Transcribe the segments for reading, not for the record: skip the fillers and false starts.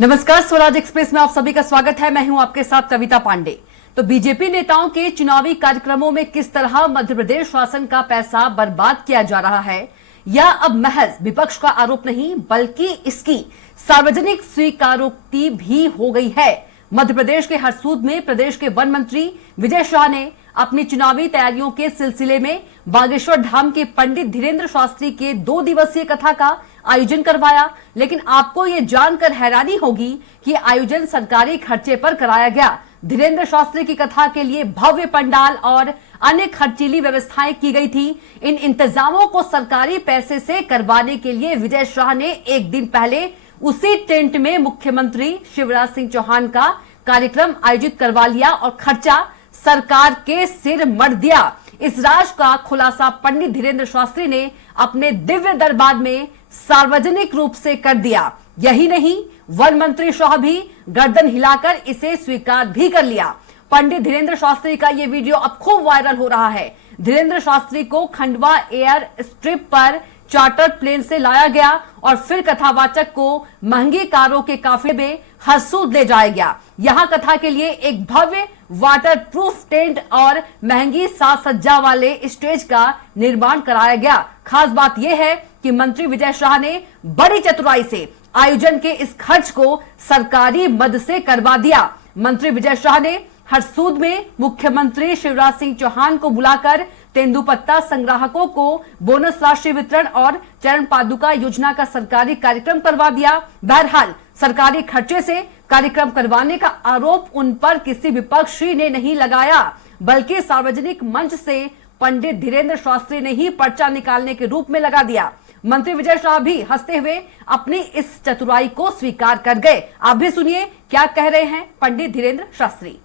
नमस्कार, स्वराज एक्सप्रेस में आप सभी का स्वागत है। मैं हूं आपके साथ कविता पांडे। तो बीजेपी नेताओं के चुनावी कार्यक्रमों में किस तरह मध्य प्रदेश शासन का पैसा बर्बाद किया जा रहा है, यह अब महज विपक्ष का आरोप नहीं बल्कि इसकी सार्वजनिक स्वीकारोक्ति भी हो गई है। मध्य प्रदेश के हरसूद में प्रदेश के वन मंत्री विजय शाह ने अपनी चुनावी तैयारियों के सिलसिले में बागेश्वर धाम के पंडित धीरेन्द्र शास्त्री के 2 दिवसीय कथा का आयोजन करवाया। लेकिन आपको ये जानकर हैरानी होगी कि आयोजन सरकारी खर्चे पर कराया गया। धीरेन्द्र शास्त्री की कथा के लिए भव्य पंडाल और अन्य खर्चीली व्यवस्थाएं की गई थी। इन इंतजामों को सरकारी पैसे से करवाने के लिए विजय शाह ने एक दिन पहले उसी टेंट में मुख्यमंत्री शिवराज सिंह चौहान का कार्यक्रम आयोजित करवा लिया और खर्चा सरकार के सिर मढ़ दिया। इस राज का खुलासा पंडित धीरेन्द्र शास्त्री ने अपने दिव्य दरबार में सार्वजनिक रूप से कर दिया। यही नहीं, वन मंत्री शाह भी गर्दन हिलाकर इसे स्वीकार भी कर लिया। पंडित धीरेन्द्र शास्त्री का यह वीडियो अब खूब वायरल हो रहा है। धीरेन्द्र शास्त्री को खंडवा एयर स्ट्रिप पर चार्टर प्लेन से लाया गया और फिर कथावाचक को महंगी कारों के काफिले में हरसूद ले जाया गया। यहां कथा के लिए एक भव्य वाटर प्रूफ टेंट और महंगी साज सज्जा वाले स्टेज का निर्माण कराया गया। खास बात यह है कि मंत्री विजय शाह ने बड़ी चतुराई से आयोजन के इस खर्च को सरकारी मद से करवा दिया। मंत्री विजय शाह ने हरसूद में मुख्यमंत्री शिवराज सिंह चौहान को बुलाकर तेंदुपत्ता संग्राहकों को बोनस राशि वितरण और चरण पादुका योजना का सरकारी कार्यक्रम करवा दिया। बहरहाल सरकारी खर्चे से कार्यक्रम करवाने का आरोप उन पर किसी विपक्षी ने नहीं लगाया, बल्कि सार्वजनिक मंच से पंडित धीरेन्द्र शास्त्री ने ही पर्चा निकालने के रूप में लगा दिया। मंत्री विजय शाह भी हंसते हुए अपनी इस चतुराई को स्वीकार कर गए। आप भी सुनिए क्या कह रहे हैं पंडित धीरेन्द्र शास्त्री।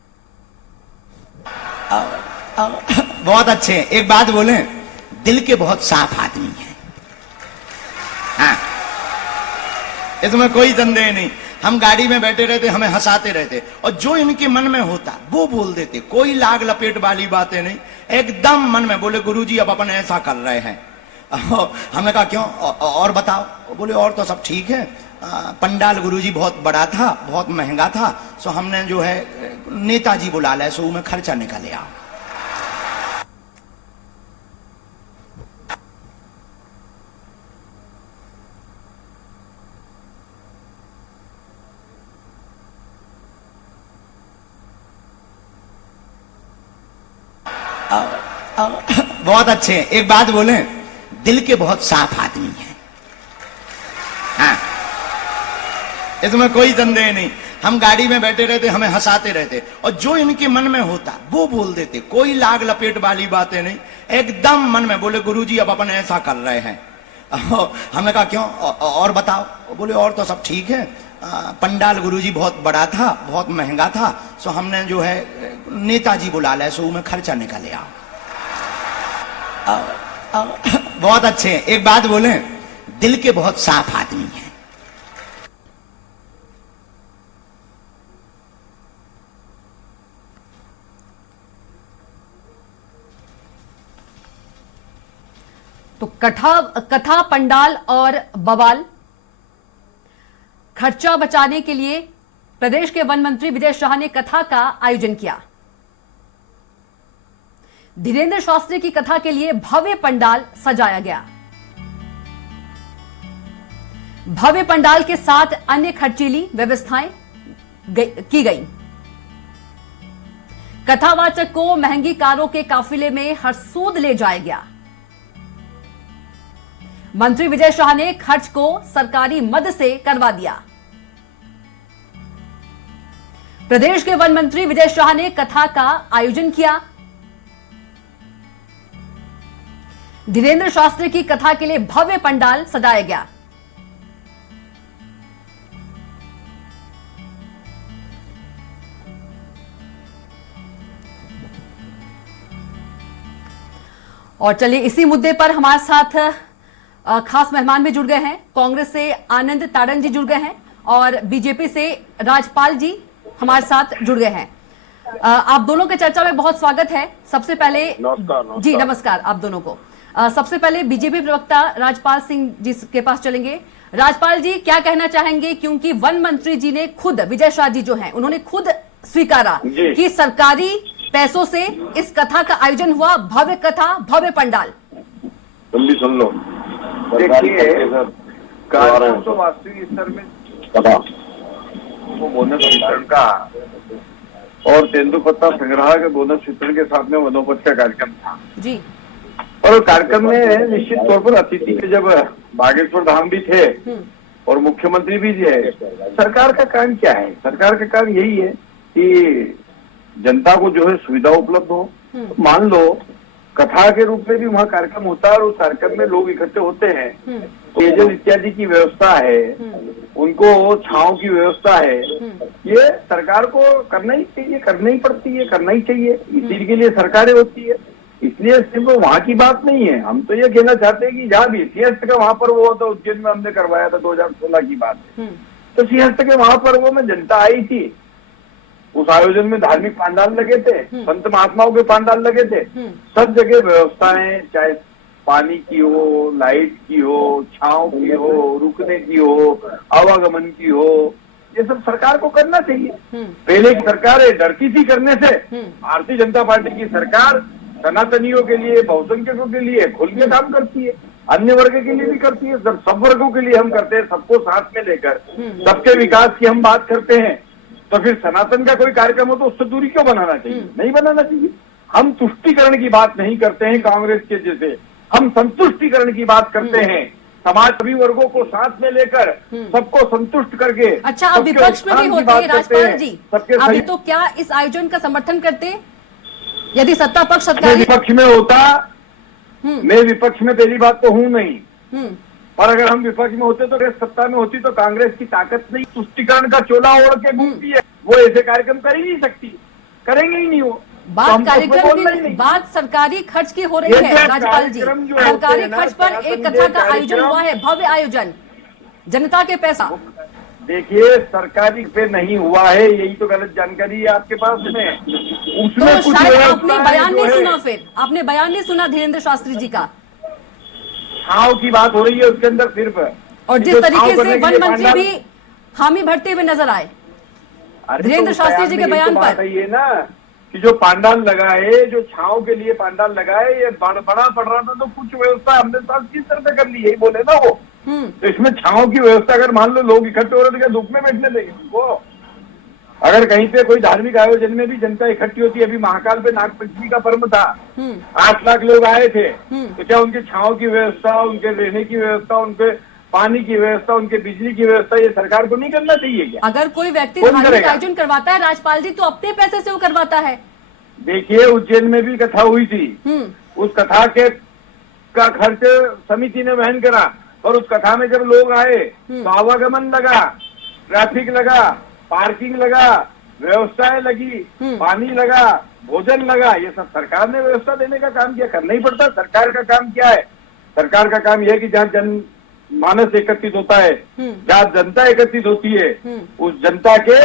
बहुत अच्छे। एक बात बोले, दिल के बहुत साफ आदमी हैं। हाँ, इसमें कोई संदेह नहीं। हम गाड़ी में बैठे रहते, हमें हंसाते रहते और जो इनके मन में होता वो बोल देते। कोई लाग लपेट वाली बातें नहीं, एकदम मन में बोले गुरुजी अब अपन ऐसा कर रहे हैं। हमने कहा क्यों और बताओ। बोले और तो सब ठीक है, पंडाल गुरुजी बहुत बड़ा था, बहुत महंगा था, सो हमने जो है नेताजी बुला लिया, सो में खर्चा निकाले आओ। बहुत अच्छे। एक बात बोले, दिल के बहुत साफ आदमी हैं। हाँ, इसमें कोई संदेह नहीं। हम गाड़ी में बैठे रहते, हमें हंसाते रहते और जो इनके मन में होता वो बोल देते। कोई लाग लपेट वाली बातें नहीं, एकदम मन में बोले गुरुजी अब अपन ऐसा कर रहे हैं। हमने कहा क्यों और बताओ। बोले और तो सब ठीक है, पंडाल गुरुजी बहुत बड़ा था, बहुत महंगा था, सो हमने जो है नेताजी बुला लिया, सो में खर्चा निकाले आओ। बहुत अच्छे। एक बात बोले, दिल के बहुत साफ आदमी हैं। तो कथा पंडाल और बवाल खर्चा बचाने के लिए प्रदेश के वन मंत्री विजय शाह ने कथा का आयोजन किया। धीरेन्द्र शास्त्री की कथा के लिए भव्य पंडाल सजाया गया। भव्य पंडाल के साथ अन्य खर्चीली व्यवस्थाएं की गई। कथावाचक को महंगी कारों के काफिले में हरसूद ले जाया गया। मंत्री विजय शाह ने खर्च को सरकारी मद से करवा दिया। प्रदेश के वन मंत्री विजय शाह ने कथा का आयोजन किया। धीरेन्द्र शास्त्री की कथा के लिए भव्य पंडाल सजाया गया। और चलिए इसी मुद्दे पर हमारे साथ खास मेहमान भी जुड़ गए हैं। कांग्रेस से आनंद ताड़न जी जुड़ गए हैं और बीजेपी से राजपाल जी हमारे साथ जुड़ गए हैं। आप दोनों के चर्चा में बहुत स्वागत है। सबसे पहले नमस्कार। जी नमस्कार आप दोनों को। सबसे पहले बीजेपी प्रवक्ता राजपाल सिंह जी के पास चलेंगे। राजपाल जी क्या कहना चाहेंगे, क्योंकि वन मंत्री जी ने खुद, विजय शाह जी जो हैं, उन्होंने खुद स्वीकारा कि सरकारी पैसों से इस कथा का आयोजन हुआ, भव्य कथा, भव्य पंडाल। तुम भी सुन लो। देखिए, कार्यक्रम तो वास्तविक स्तर में पता वो बोनस वितरण का और तेंदुपत्ता संग्रह के बोनस वितरण के साथ में वनोपज का कार्यक्रम था जी। और कार्यक्रम में निश्चित तौर पर अतिथि के जब बागेश्वर धाम भी थे और मुख्यमंत्री भी है। सरकार का काम क्या है? सरकार का काम यही है कि जनता को जो है सुविधा उपलब्ध हो। मान लो कथा के रूप में भी वहाँ कार्यक्रम होता है और उस कार्यक्रम में लोग इकट्ठे होते हैं, पेयजल इत्यादि की व्यवस्था है, उनको छांव की व्यवस्था है। ये सरकार को करना ही चाहिए, करना ही पड़ती है, करना ही चाहिए। इसी के लिए सरकारें होती है। इसलिए सिर्फ वहाँ की बात नहीं है। हम तो ये कहना चाहते हैं कि जहाँ भी सिंहस्थ का वहाँ पर वो था, उज्जैन में हमने करवाया था, 2016 की बात है। तो सिंहस्थ के वहाँ पर वो में जनता आई थी। उस आयोजन में धार्मिक पंडाल लगे थे, संत महात्माओं के पंडाल लगे थे। सब जगह व्यवस्थाएं, चाहे पानी की हो, लाइट की हो, छांव की हो, रुकने की हो, आवागमन की हो, ये सब सरकार को करना चाहिए। पहले की सरकारें डरती थी करने से। भारतीय जनता पार्टी की सरकार सनातनियों के लिए, बहुसंख्यकों के लिए खुल के काम करती है, अन्य वर्ग के लिए भी करती है। सब वर्गों के लिए हम करते हैं, सबको साथ में लेकर सबके विकास की हम बात करते हैं। तो फिर सनातन का कोई कार्यक्रम हो तो उससे दूरी क्यों बनाना चाहिए? नहीं बनाना चाहिए। हम तुष्टीकरण की बात नहीं करते हैं कांग्रेस के जैसे, हम संतुष्टीकरण की बात करते हैं। समाज सभी वर्गों को साथ में लेकर सबको संतुष्ट करके। अच्छा, अब विपक्ष में भी होते हैं राजपाल जी, अभी तो क्या इस आयोजन का समर्थन करते यदि सत्ता पक्ष सरकारी विपक्ष में होता? मैं विपक्ष में पहली बात तो हूं नहीं, और अगर हम विपक्ष में होते तो सत्ता में होती तो कांग्रेस की ताकत नहीं तुष्टीकरण का चोला ओढ़ के घूमती है। वो ऐसे कार्यक्रम कर ही नहीं सकती, करेंगे ही नहीं वो। बात कार्यक्रम की, बात सरकारी खर्च की हो रही है राजपाल जी। सरकारी खर्च पर एक कथा का आयोजन हुआ है, भव्य आयोजन, जनता के पैसा। देखिए, सरकारी पे नहीं हुआ है, यही तो गलत जानकारी है आपके पास में। उसमें तो कुछ शायद आपने बयान नहीं सुना, फिर आपने बयान नहीं सुना धीरेन्द्र शास्त्री जी का। छाव की बात हो रही है उसके अंदर सिर्फ, और जिस तरीके से वन मंत्री भी हामी भरते हुए नजर आए धीरेन्द्र शास्त्री जी के बयान पर। ये ना कि जो पांडाल लगा है, जो छाव के लिए पांडाल लगा है, ये बड़ा पड़ रहा था तो कुछ व्यवस्था हमने साथ किस तरह से कर ली, यही बोले ना वो। तो इसमें छाव की व्यवस्था, अगर मान लो लोग इकट्ठे हो रहे थे, क्या धूप में बैठने देंगे उनको? अगर कहीं पे कोई धार्मिक आयोजन में भी जनता इकट्ठी होती है, अभी महाकाल पे नागपंचमी का पर्व था, 8 लाख लोग आए थे, तो क्या उनके छांव की व्यवस्था, उनके रहने की व्यवस्था, उनके पानी की व्यवस्था, उनके बिजली की व्यवस्था, ये सरकार को नहीं करना चाहिए क्या? अगर कोई व्यक्ति धार्मिक आयोजन करवाता है राजपाल जी, तो अपने पैसे से वो करवाता है। देखिए, उज्जैन में भी कथा हुई थी, उस कथा के का खर्च समिति ने वहन करा, और उस कथा में जब लोग आए तो आवागमन लगा, ट्रैफिक लगा, पार्किंग लगा, व्यवस्थाएं लगी, पानी लगा, भोजन लगा, ये सब सरकार ने व्यवस्था देने का काम किया। करना ही पड़ता। सरकार का काम क्या है? सरकार का काम यह है कि जहाँ जन मानस एकत्रित होता है, जहाँ जनता एकत्रित होती है, उस जनता के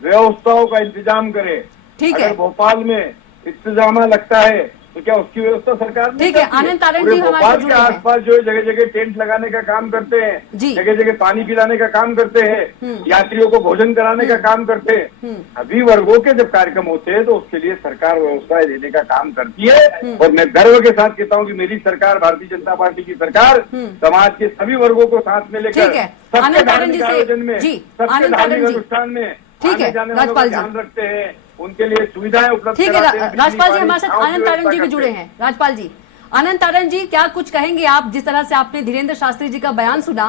व्यवस्थाओं का इंतजाम करे। ठीक है, भोपाल में इंतजाम लगता है तो क्या उसकी व्यवस्था सरकार नहीं? ठीक है, आनंद तारण जी हमारे भोपाल के आसपास जो जगह जगह टेंट लगाने का काम करते हैं, जगह जगह पानी पिलाने का काम करते हैं, यात्रियों को भोजन कराने का काम करते हैं। सभी वर्गों के जब कार्यक्रम होते हैं तो उसके लिए सरकार व्यवस्थाएं देने का काम करती है। और मैं गर्व के साथ कहता हूँ कि मेरी सरकार, भारतीय जनता पार्टी की सरकार, समाज के सभी वर्गों को साथ में लेकर सबके धार्मिक आयोजन में, सबके धार्मिक अनुष्ठान में आने जाने वालों का ध्यान रखते हैं, उनके लिए सुविधाएं उपलब्ध कराते हैं। ठीक है, राजपाल जी हमारे साथ आनंद तारण जी भी जुड़े हैं। राजपाल जी, आनंद तारण जी, क्या कुछ कहेंगे आप, जिस तरह से आपने धीरेन्द्र शास्त्री जी का बयान सुना?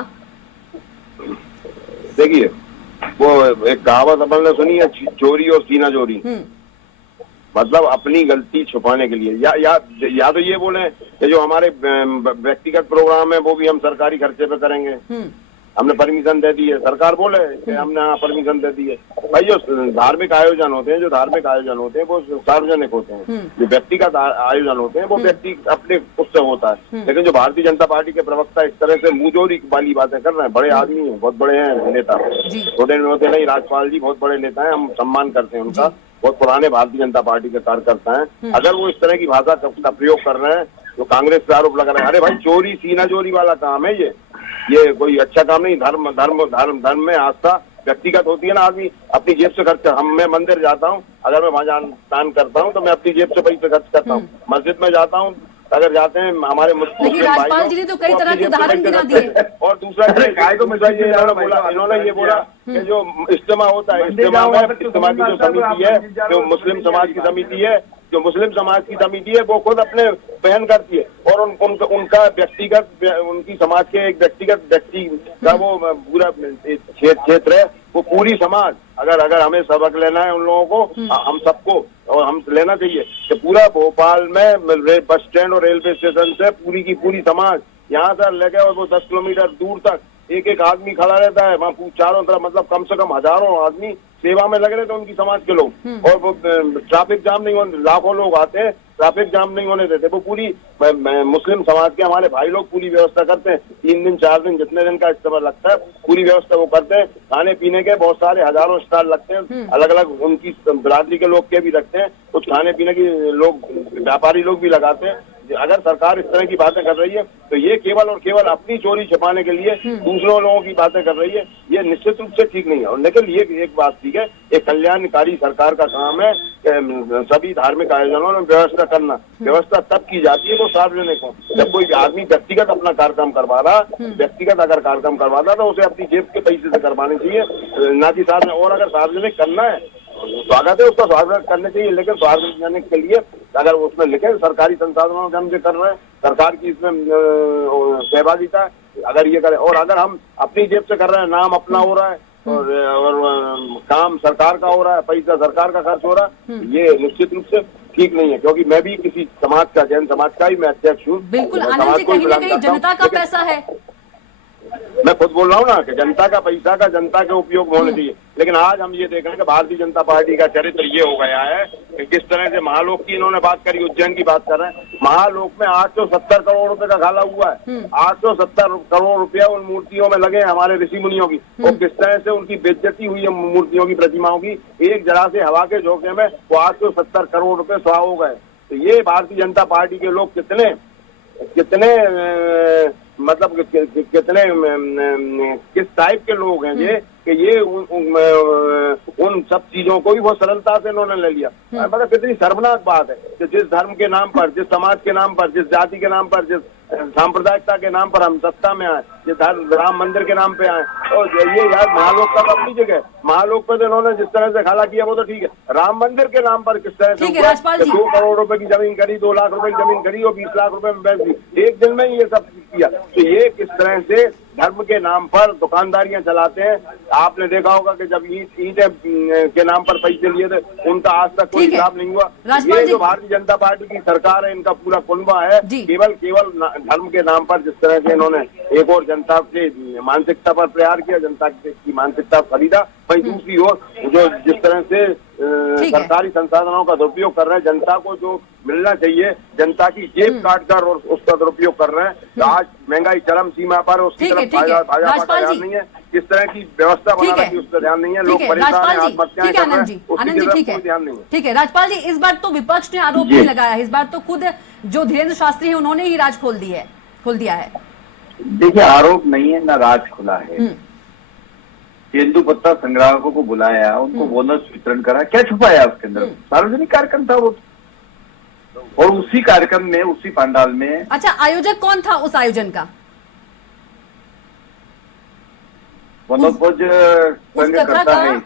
देखिए, वो एक कहावत अपन ने सुनी है, चोरी और सीना चोरी। मतलब अपनी गलती छुपाने के लिए, या तो ये बोले कि जो हमारे व्यक्तिगत प्रोग्राम है वो भी हम सरकारी खर्चे पे करेंगे, हमने परमिशन दे दी है, सरकार बोले कि हमने परमिशन दे दी है। भाई जो धार्मिक आयोजन होते हैं वो सार्वजनिक होते हैं, जो व्यक्तिगत आयोजन होते हैं वो व्यक्ति अपने उससे होता है। लेकिन जो भारतीय जनता पार्टी के प्रवक्ता इस तरह से मुंहजोरी वाली बातें कर रहे हैं, बड़े आदमी हैं, बहुत बड़े हैं नेता, छोटे होते नहीं। राजपाल जी बहुत बड़े नेता हैं, हम सम्मान करते हैं उनका, बहुत पुराने भारतीय जनता पार्टी के कार्यकर्ता हैं। अगर वो इस तरह की भाषा का प्रयोग कर रहे हैं तो कांग्रेस पे आरोप लगा रहे हैं, अरे भाई चोरी सीना चोरी वाला काम है ये। ये कोई अच्छा काम नहीं। धर्म धर्म धर्म धर्म में आस्था व्यक्तिगत होती है ना, आदमी अपनी जेब से खर्च मैं मंदिर जाता हूँ, अगर मैं वहां दान करता हूँ तो मैं अपनी जेब से पैसे खर्च करता हूँ। मस्जिद में जाता हूँ, अगर जाते हैं हमारे लेकिन राजपाल जी ने तो कई तरह के उदाहरण गिना दिए। और दूसरा इन्होंने ये बोला कि जो इज्तिमा होता है, इज्तिमा में इज्तिमा की जो समिति है, जो मुस्लिम समाज की समिति है, जो मुस्लिम समाज की समिति है, वो खुद अपने बयान करती है और उनका व्यक्तिगत, उनकी समाज के एक व्यक्तिगत व्यक्ति का वो पूरा क्षेत्र है, वो पूरी समाज अगर हमें सबक लेना है उन लोगों को, हम सबको, और हम लेना चाहिए कि पूरा भोपाल में बस स्टैंड और रेलवे स्टेशन से पूरी की पूरी समाज यहाँ से लेके और वो 10 किलोमीटर दूर तक एक एक आदमी खड़ा रहता है वहाँ चारों तरफ, मतलब कम से कम हजारों आदमी सेवा में लगे रहते हैं उनकी समाज के लोग। और वो ट्रैफिक जाम नहीं होने, लाखों लोग आते हैं, ट्रैफिक जाम नहीं होने देते। वो पूरी मुस्लिम समाज के हमारे भाई लोग पूरी व्यवस्था करते हैं, 3 दिन 4 दिन जितने दिन का इस्तेमाल लगता है पूरी व्यवस्था वो करते हैं। खाने पीने के बहुत सारे हजारों स्टॉल लगते हैं, अलग अलग उनकी बिरादरी के लोग के भी रखते हैं, कुछ खाने पीने की लोग व्यापारी लोग भी लगाते हैं। अगर सरकार इस तरह की बातें कर रही है तो ये केवल और केवल अपनी चोरी छिपाने के लिए दूसरों लोगों की बातें कर रही है, ये निश्चित रूप से ठीक नहीं है। और लेकिन ये एक बात ठीक है, एक कल्याणकारी सरकार का काम है सभी धार्मिक आयोजनों में व्यवस्था करना। व्यवस्था तब की जाती है वो सार्वजनिक हो, जब कोई आदमी व्यक्तिगत अपना कार्यक्रम करवा रहा, व्यक्तिगत अगर कार्यक्रम करवाता तो उसे अपनी जेब के पैसे से करवाने चाहिए, ना कि सार्वजनिक। और अगर सार्वजनिक करना है स्वागत है, उसका स्वागत करने चाहिए, लेकिन सार्वजनिक के लिए अगर उसमें लिखे सरकारी संसाधनों से हम जो कर रहे हैं, सरकार की इसमें सहभागिता अगर ये करें, और अगर हम अपनी जेब से कर रहे हैं, नाम अपना हो रहा है और काम सरकार का हो रहा है, पैसा सरकार का खर्च हो रहा है, ये निश्चित रूप से ठीक नहीं है। क्योंकि मैं भी किसी समाज का, जैन समाज का ही मैं अध्यक्ष हूँ। बिल्कुल आनंद जी, कहीं ना कहीं जनता का पैसा है। मैं खुद बोल रहा हूँ ना कि जनता का पैसा का जनता के उपयोग होने चाहिए। लेकिन आज हम ये देख रहे हैं कि भारतीय जनता पार्टी का चरित्र ये हो गया है कि किस तरह से महालोक की इन्होंने बात करी, उज्जैन की बात कर रहे हैं। महालोक में 870 करोड़ रुपए का घाला हुआ है, 870 करोड़ रुपया उन मूर्तियों में लगे हैं हमारे ऋषि मुनियों की। और किस तरह से उनकी बेइज्जती हुई है मूर्तियों की, प्रतिमाओं की, एक जरा से हवा के झोंके में वो 870 करोड़ रुपए स्वाह हो गए। तो ये भारतीय जनता पार्टी के लोग कितने मतलब कितने किस टाइप के लोग हैं ये कि ये उन सब चीजों को भी बहुत सरलता से इन्होंने ले लिया। मतलब कितनी शर्मनाक बात है कि जिस धर्म के नाम पर, जिस समाज के नाम पर, जिस जाति के नाम पर, जिस सांप्रदायिकता के नाम पर हम सत्ता में आए, जिस राम मंदिर के नाम पे आए, और ये यार महालोक का अपनी जगह, महालोक पे तो इन्होंने जिस तरह से खाला किया वो तो ठीक है, राम मंदिर के नाम पर किस तरह से 2 करोड़ रुपए की जमीन खरी, 2 लाख रुपए की जमीन खरी और 20 लाख रुपए में बेच दी एक दिन में ये सब किया। तो ये किस तरह से धर्म के नाम पर दुकानदारियां चलाते हैं। आपने देखा होगा कि जब ईंटें के नाम पर पैसे लिए थे उनका आज तक कोई हिसाब नहीं हुआ। ये जो भारतीय जनता पार्टी की सरकार है, इनका पूरा कुनबा है, केवल धर्म के नाम पर जिस तरह से इन्होंने एक और जनता के मानसिकता पर प्रहार किया, जनता की मानसिकता खरीदा, वही दूसरी ओर जो जिस तरह से सरकारी संसाधनों का दुरुपयोग कर रहे हैं, जनता को जो मिलना चाहिए जनता की जेब काट कर और उसका दुरुपयोग कर रहे हैं। तो आज महंगाई चरम सीमा पर, उसकी तरफ भाजपा का ध्यान नहीं है, किस तरह की व्यवस्था बनाना की उसका ध्यान नहीं है, लोग परेशान हैं, आत्महत्याएं कर रहे हैं, उसकी तरफ कोई ध्यान नहीं है। ठीक है राजपाल जी, इस बार तो विपक्ष ने आरोप नहीं लगाया, इस बार तो खुद जो धीरेन्द्र शास्त्री है उन्होंने ही राज खोल दिया है। देखिए, आरोप नहीं है ना राज खुला है। तेंदुपत्ता संग्राहकों को बुलाया, उनको बोनस वितरण करा, क्या छुपाया उसके अंदर? सार्वजनिक कार्यक्रम था वो, और उसी कार्यक्रम में, उसी पंडाल में। अच्छा, आयोजक कौन था उस आयोजन का? वनोपज संघ करता है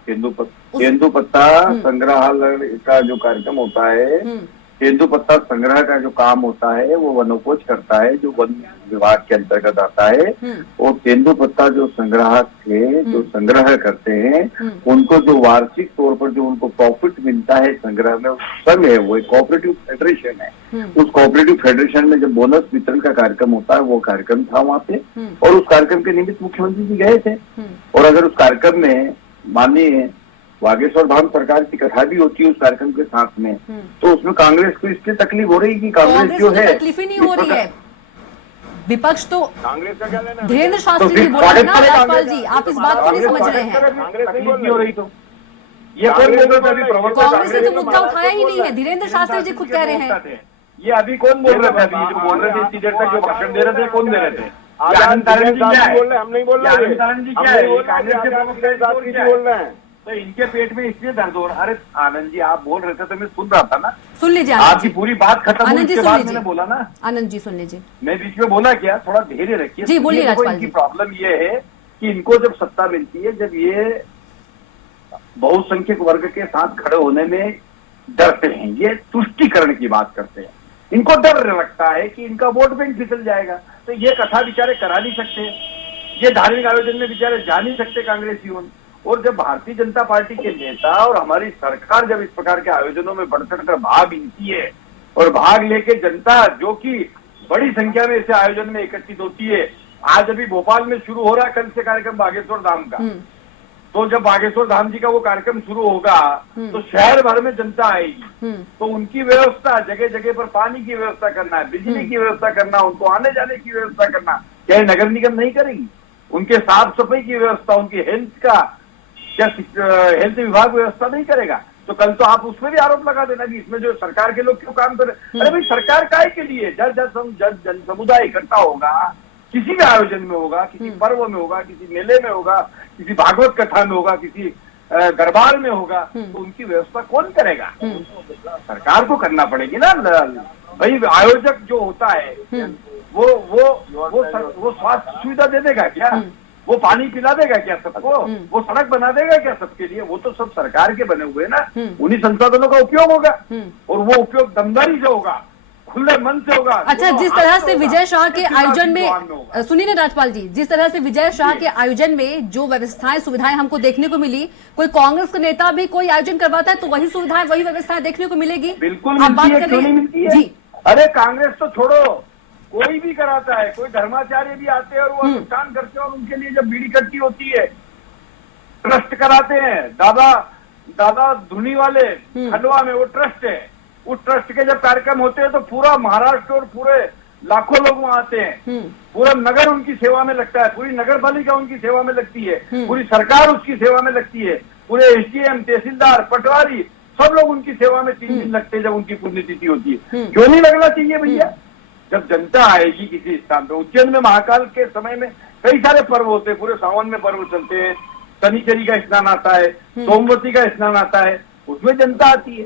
तेंदुपत्ता संग्रहालय का जो कार्यक्रम होता है, तेंदुपत्ता संग्रह का जो काम होता है वो वनोपज करता है, जो वन विभाग के अंतर्गत आता है। और तेंदुपत्ता जो संग्राहक थे, जो संग्रह करते हैं, उनको जो वार्षिक तौर पर जो उनको प्रॉफिट मिलता है संग्रह में, संघ है वो, एक कोऑपरेटिव फेडरेशन है। उस कोऑपरेटिव फेडरेशन में जब बोनस वितरण का कार्यक्रम होता है, वो कार्यक्रम था वहाँ पे, और उस कार्यक्रम के निमित्त मुख्यमंत्री जी गए थे। और अगर उस कार्यक्रम में माननीय बागेश्वर धाम सरकार की कथा भी होती है उस कार्यक्रम के साथ में, तो उसमें कांग्रेस को इसकी तकलीफ हो रही है कि कांग्रेस जो है, तकलीफ ही नहीं हो रही है। विपक्ष तो कांग्रेस का क्या लेना? धीरेन्द्र शास्त्री ने बोला ना राजपाल जी, आप इस बात को नहीं समझ रहे हैं। तकलीफ नहीं हो रही तो ये कांग्रेस ने तो मुद्दा उठाया ही नहीं है, धीरेन्द्र शास्त्री जी खुद कह रहे हैं। ये अभी कौन बोल रहे थे? अभी जो बोल रहे थे इतनी देर तक जो भाषण दे रहे थे, कौन दे रहे थे? आनंद साहब बोल रहे हैं, हम नहीं बोल रहे, आनंद जी क्या है, कांग्रेस के प्रमुख बोल रहे हैं। तो इनके पेट में इसलिए दर्द हो रहा है। अरे आनंद जी आप बोल रहे थे तो मैं सुन रहा था ना, सुन लीजिए आनंद आपकी जी। पूरी बात खत्म हुई आनंद जी उसके सुन बाद लीजिए। मैंने बोला ना, आनंद जी सुन लीजिए। मैं बीच में बोला क्या, थोड़ा धैर्य रखिए। जी, बोलिए देखो, राजपाल इनकी जी। प्रॉब्लम ये है कि इनको जब सत्ता मिलती है, जब ये बहुसंख्यक वर्ग के साथ खड़े होने में डरते हैं, ये तुष्टीकरण की बात करते हैं, इनको डर लगता है कि इनका वोट बैंक फिसल जाएगा, तो ये कथा बेचारे करा नहीं सकते, ये धार्मिक आयोजन में बेचारे जा नहीं सकते कांग्रेसियों। और जब भारतीय जनता पार्टी के नेता और हमारी सरकार जब इस प्रकार के आयोजनों में बढ़ चढ़ कर भाग लेती है और भाग लेके जनता जो कि बड़ी संख्या में ऐसे आयोजन में एकत्रित होती है, आज अभी भोपाल में शुरू हो रहा है कल से कार्यक्रम बागेश्वर धाम का, तो जब बागेश्वर धाम जी का वो कार्यक्रम शुरू होगा तो शहर भर में जनता आएगी, तो उनकी व्यवस्था, जगह जगह पर पानी की व्यवस्था करना है, बिजली की व्यवस्था करना, उनको आने जाने की व्यवस्था करना, क्या नगर निगम नहीं करेगी? उनके साफ सफाई की व्यवस्था, उनकी हेल्थ का क्या हेल्थ विभाग व्यवस्था नहीं करेगा? तो कल तो आप उसमें भी आरोप लगा देना कि इसमें जो सरकार के लोग क्यों काम कर रहे। अरे भाई सरकार काय के लिए? जन समुदाय इकट्ठा होगा, किसी भी आयोजन में होगा, किसी पर्व में होगा, किसी मेले में होगा, किसी भागवत कथा में होगा, किसी दरबार में होगा, तो उनकी व्यवस्था कौन करेगा? सरकार को करना पड़ेगी ना भाई। आयोजक जो होता है वो स्वास्थ्य सुविधा दे देगा क्या? वो पानी पिला देगा क्या सबको? वो सड़क बना देगा क्या सबके लिए? वो तो सब सरकार के बने हुए ना, उन्हीं संसाधनों का उपयोग होगा, और वो उपयोग दमदारी से होगा, खुले मन से होगा। अच्छा, जिस तरह से विजय शाह के आयोजन में, सुनिए ना राजपाल जी, जिस तरह से विजय शाह के आयोजन में जो व्यवस्थाएं सुविधाएं हमको देखने को मिली, कोई कांग्रेस का नेता भी कोई आयोजन करवाता है तो वही सुविधाएं वही व्यवस्थाएं देखने को मिलेगी? बिल्कुल आप बात मिलती है, क्यों नहीं मिलती है? जी, अरे कांग्रेस तो छोड़ो, कोई भी कराता है, कोई धर्माचार्य भी आते हैं और वो अनुष्ठान करते हैं, और उनके लिए जब भीड़ इकट्ठी होती है, ट्रस्ट कराते हैं, दादा धुनी वाले खंडवा में वो ट्रस्ट है, उस ट्रस्ट के जब कार्यक्रम होते हैं तो पूरा महाराष्ट्र और पूरे लाखों लोग वहां आते हैं, पूरा नगर उनकी सेवा में लगता है, पूरी नगर पालिका उनकी सेवा में लगती है, पूरी सरकार उसकी सेवा में लगती है, पूरे एसडीएम, तहसीलदार, पटवारी सब लोग उनकी सेवा में 3 दिन लगते हैं जब उनकी पुण्यतिथि होती है। क्यों नहीं लगना चाहिए भैया? जब जनता आएगी किसी स्थान पे, उज्जैन में महाकाल के समय में कई सारे पर्व होते हैं, पूरे सावन में पर्व चलते हैं, शनिचरी का स्नान आता है, सोमवती का स्नान आता है, उसमें जनता आती है,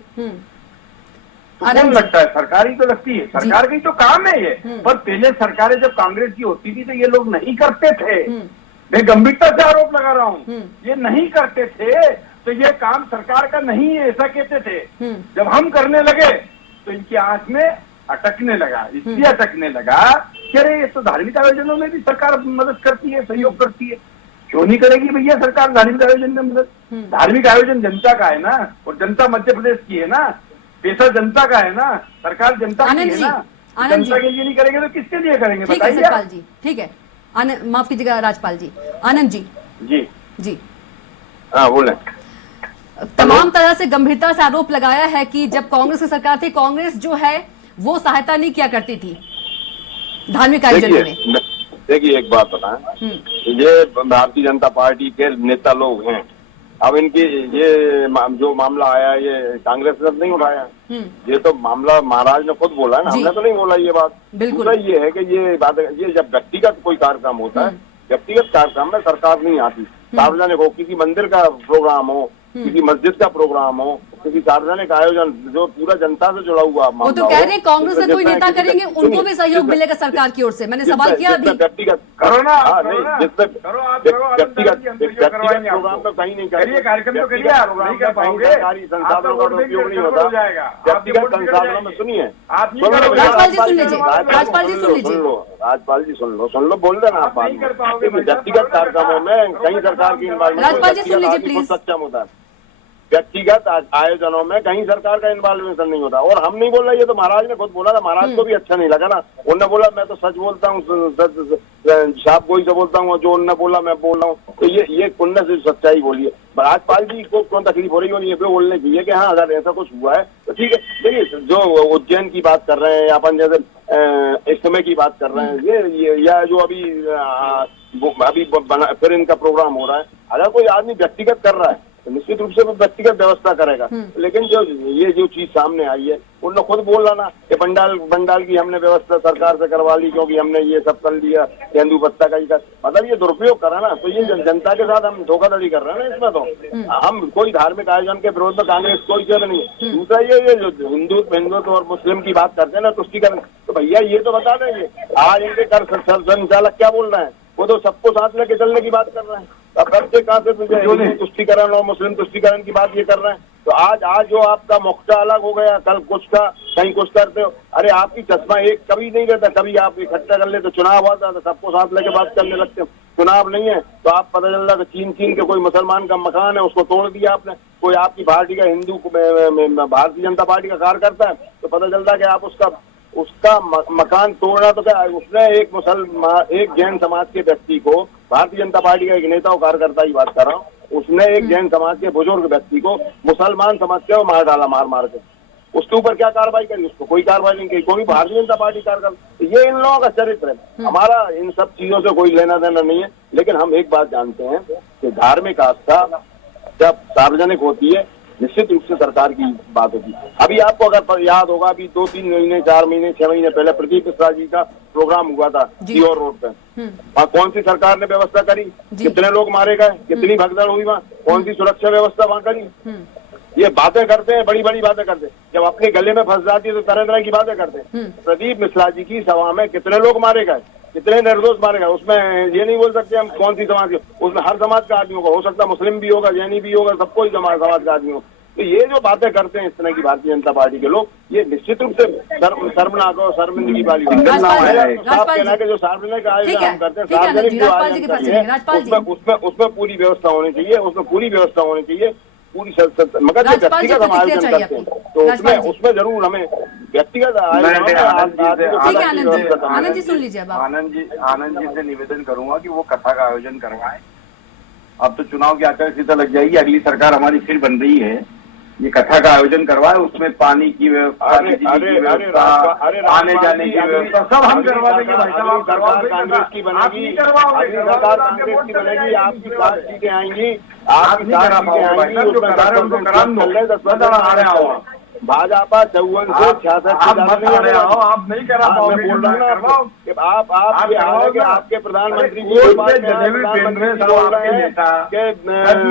तो कौन लगता है? सरकार ही तो लगती है, सरकार की तो काम है ये। पर पहले सरकारें जब कांग्रेस की होती थी तो ये लोग नहीं करते थे, मैं गंभीरता से आरोप लगा रहा हूँ, ये नहीं करते थे, तो ये काम सरकार का नहीं है ऐसा कहते थे। जब हम करने लगे तो इनकी आंख में अटकने लगा, इसलिए अटकने लगा कि अरे ये तो धार्मिक आयोजनों में भी सरकार मदद करती है, सहयोग करती है, क्यों नहीं करेगी भैया सरकार धार्मिक आयोजन में मदद? धार्मिक आयोजन जनता का है ना, और जनता मध्य प्रदेश की है ना, पैसा जनता का है ना, सरकार जनता की है ना, जनता के लिए नहीं करेंगे तो किसके लिए करेंगे? ठीक है सतपाल जी, ठीक है, माफ कीजिएगा राजपाल जी। आनंद जी जी हाँ बोले। तमाम तरह से गंभीरता से आरोप लगाया है कि जब कांग्रेस की सरकार थी, कांग्रेस जो है वो सहायता नहीं किया करती थी धार्मिक आयोजनों में। देखिए एक बात बताएं, ये भारतीय जनता पार्टी के नेता लोग हैं, अब इनकी ये जो मामला आया ये कांग्रेस ने नहीं उठाया, ये तो मामला महाराज ने खुद बोला है ना, हमने तो नहीं बोला ये बात। दूसरा ये है कि ये बात, ये जब व्यक्तिगत कोई कार्यक्रम होता है, व्यक्तिगत कार्यक्रम में सरकार नहीं आती, सार्वजनिक हो, किसी मंदिर का प्रोग्राम हो, किसी मस्जिद का प्रोग्राम हो, किसी सार्वजनिक आयोजन जो पूरा जनता से जुड़ा हुआ, वो तो कह रहे हैं कांग्रेस से कोई नेता करेंगे उनको भी सहयोग मिलेगा सरकार की ओर से। मैंने सवाल किया अभी, व्यक्तिगत करो ना, व्यक्तिगत प्रोग्राम तो कहीं नहीं करिए, कार्यक्रम तो करिए, आप नहीं कर पाओगे, सरकारी संसाधनों का उपयोग नहीं होता, व्यक्तिगत संसाधनों में। सुनिए राजपाल जी सुन लीजिए, राजपाल जी सुन लीजिए, राजपाल जी सुन लो, बोल देना आप। व्यक्तिगत कार्यक्रमों में कहीं सरकार की राजपाल जी सुन लीजिए प्लीज। सक्षम होता है, व्यक्तिगत आयोजनों में कहीं सरकार का इन्वॉल्वेशन नहीं होता। और हम नहीं बोल रहे, ये तो महाराज ने खुद बोला था, महाराज को भी अच्छा नहीं लगा ना, उन्होंने बोला मैं तो सच बोलता हूँ, साफ गोई से बोलता हूँ, जो उन्होंने बोला मैं बोल रहा हूँ, तो ये पुण्य से सच्चाई बोलिए। राजपाल जी को कौन तकलीफ हो रही होनी है बोलने की है कि हाँ अगर ऐसा कुछ हुआ है तो ठीक है। देखिए जो उज्जैन की बात कर रहे हैं, अपन जैसे इस समय की बात कर रहे हैं, ये या जो अभी बना फिर इनका प्रोग्राम हो रहा है, अगर कोई आदमी व्यक्तिगत कर रहा है तो निश्चित रूप से वो व्यक्तिगत व्यवस्था करेगा, लेकिन जो चीज सामने आई है उन्होंने खुद बोला ना कि बंडाल की हमने व्यवस्था सरकार से करवा ली क्योंकि हमने ये सब कर लिया, तेंदुपत्ता का ही कर, मतलब ये दुरुपयोग करा ना, तो ये जनता के साथ हम धोखाधड़ी कर रहे हैं ना इसमें। तो हम कोई धार्मिक आयोजन के विरोध में कांग्रेस कोई चल नहीं है। दूसरा ये जो हिंदुत्व और मुस्लिम की बात करते हैं ना तुष्टिकरण, तो भैया ये तो बता देंगे आज इनके कर संचालक क्या बोल रहे हैं, वो तो सबको साथ लेके चलने की बात कर रहे हैं। अब कब से कहाँ से हिंदू तुष्टिकरण और मुस्लिम तुष्टिकरण की बात ये कर रहे हैं। तो आज जो आपका मोक्ष अलग हो गया, कल कुछ का कहीं कुछ करते हो। अरे आपकी चश्मा एक कभी नहीं रहता, कभी आप इकट्ठा कर ले तो चुनाव आता तो सबको साथ लेके बात करने लगते हो। चुनाव नहीं है तो आप पता चल रहा है चीन के कोई मुसलमान का मकान है उसको तोड़ दिया आपने, कोई आपकी पार्टी का हिंदू भारतीय जनता पार्टी का कार्यकर्ता है तो पता चलता है कि आप उसका मकान तोड़ना, तो क्या उसने एक जैन समाज के व्यक्ति को, भारतीय जनता पार्टी का एक नेता और कार्यकर्ता की बात कर रहा हूँ, उसने एक जैन समाज के बुजुर्ग व्यक्ति को मुसलमान समझ के मार डाला, मार के। उसके ऊपर क्या कार्रवाई करी, उसको कोई कार्रवाई नहीं की, क्योंकि भारतीय जनता पार्टी कार्यकर्ता। ये इन लोगों का चरित्र है। हमारा इन सब चीजों से कोई लेना देना नहीं है, लेकिन हम एक बात जानते हैं कि धार्मिक आस्था जब सार्वजनिक होती है निश्चित रूप से सरकार की बात होगी। अभी आपको अगर याद होगा, अभी 2-3 महीने 4 महीने 6 महीने पहले प्रदीप मिश्रा जी का प्रोग्राम हुआ था सीहोर रोड पे, वहाँ कौन सी सरकार ने व्यवस्था करी, कितने लोग मारे गए, कितनी भगदड़ हुई वहाँ, कौन सी सुरक्षा व्यवस्था वहाँ करी। ये बातें करते हैं, बड़ी बड़ी बातें करते हैं, जब अपने गले में फंस जाती है तो तरह तरह की बातें करते हैं। प्रदीप मिश्रा जी की सभा में कितने लोग मारे गए, कितने निर्दोष मारे गए, उसमें ये नहीं बोल सकते हम कौन सी समाज के, उसमें हर समाज का आदमी होगा, हो सकता है मुस्लिम भी होगा, जैनी भी होगा, सबको ही समाज का आदमी होगा। तो ये जो बातें करते हैं इस तरह की भारतीय जनता पार्टी के लोग, ये निश्चित रूप से शर्मनाक और शर्मिंदगी वाली बात है। साफ कहना है कि जो सार्वजनिक आयोजन हम करते हैं, सार्वजनिक जो आयोजन करते हैं उसमें पूरी व्यवस्था होनी चाहिए, पूरी मगर जो व्यक्तिगत हम आयोजन करते हैं तो उसमें जरूर हमें व्यक्तिगत आनंद जी सुन लीजिए। आनंद जी से निवेदन करूंगा कि वो कथा का आयोजन करवाएं। अब तो चुनाव की आचार संहिता लग जाएगी, अगली सरकार हमारी फिर बन रही है, ये कथा का आयोजन करवाए, उसमें पानी की व्यवस्था, आने जाने की व्यवस्था सब हम करवा देंगे भाई साहब। कांग्रेस की बनेगी, कांग्रेस की बनेगी, आपकी 7 सीटें आएंगी, आपकी 7 सीटें आएंगी, भाजपा 54 से 66 आप नहीं करा पाओगे, बोल रहा हूँ आप ये हाल है कि आपके प्रधानमंत्री जी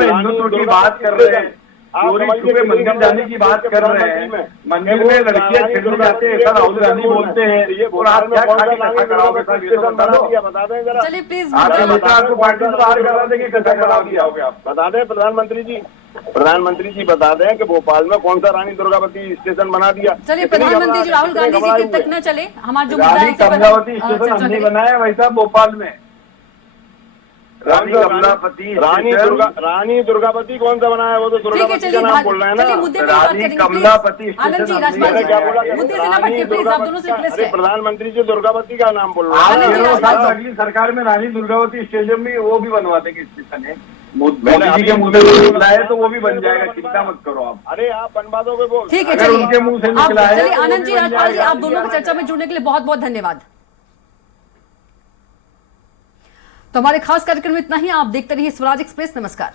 हिंदुत्व की बात कर रहे हैं, मंदिर जाने की बात कर रहे हैं, मंदिर में लड़कियां छेड़ने जाते हैं, सर राहुल गांधी बोलते हैं, और आप क्या कथा कराओगे सर, ये तो बता दो। चलिए प्लीज आपके नेता आपको पार्टी से बाहर करा देंगे, कथा करा दिया होगा। आप बता दें प्रधानमंत्री जी बता दें कि भोपाल में कौन सा रानी दुर्गावती स्टेशन बना दिया। चलिए प्रधानमंत्री जी राहुल गांधी जी तक न चले, हमारा जो रानी कमलावती स्टेशन हमने बनाया वैसा भोपाल में, रानी दुर्गावती कौन सा बनाया, वो तो दुर्गावती का नाम बोल रहे हैं ना, मुद्दे पे बात करेंगे कमलापति आनंद जी। राजपाल जी क्या बोला, मुद्दे से ना भटके प्लीज, आप दोनों से रिक्वेस्ट है। प्रधानमंत्री जी दुर्गावती का नाम बोल रहे हैं। अगली सरकार में रानी दुर्गावती स्टेशन भी वो भी बनवा देंगे स्टेशन है, मोदी जी के मुंह से निकला है तो वो भी बन जाएगा, चिंता मत करो आप। अरे आप बनवा दोगे बोल, ठीक है, अगर उनके मुंह से निकला है। चलिए आनंद जी, राजपाल जी, आप दोनों की चर्चा में जुड़ने के लिए बहुत बहुत धन्यवाद। तो हमारे खास कार्यक्रम में इतना ही। आप देखते रहिए स्वराज एक्सप्रेस। नमस्कार।